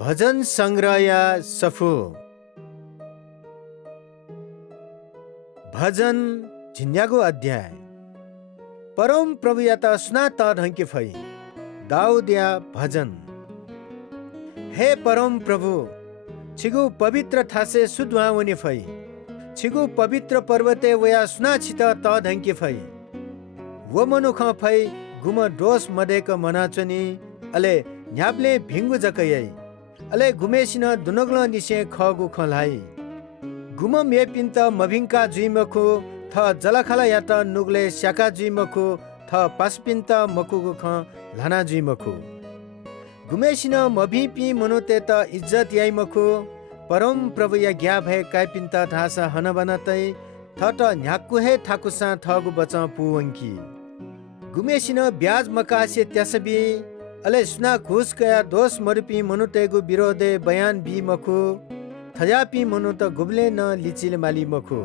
भजन संग्रह या सफु भजन झिन्यागो अध्याय परम प्रभु या त सुना त ढंके फई दाऊद या भजन। हे परम प्रभु छिगु पवित्र थासे सुदवा वने फई छिगु पवित्र पर्वते वया सुना छित त ढंके फई वो मनुख फई गुम डोस मदेक मनाचनी अले न्याप्ले भिंगु जकयै अले गुमेसिन दुनग्ल निसे खगु खलाई गुम मेपिन्त मभिंका जुइमखु थ जलखला यात नुगले स्याका जुइमखु थ पासपिन्त मकुगु ख लाना जुइमखु गुमेसिन मभिपि मनुते त इज्जत याइमखु परम प्रभु या ज्ञा भए काइपिन्त ढासा हनबनतै थट न्याक्कु हे ठाकुसा थगु बच पुवंकी गुमेसिन ब्याज मकासे त्यसबी अले सुना घुस कया दोष मरुपी मनुतेगु विरोधे बयान बी मखु थयापी मनु त गुबले न लिचिल माली मखु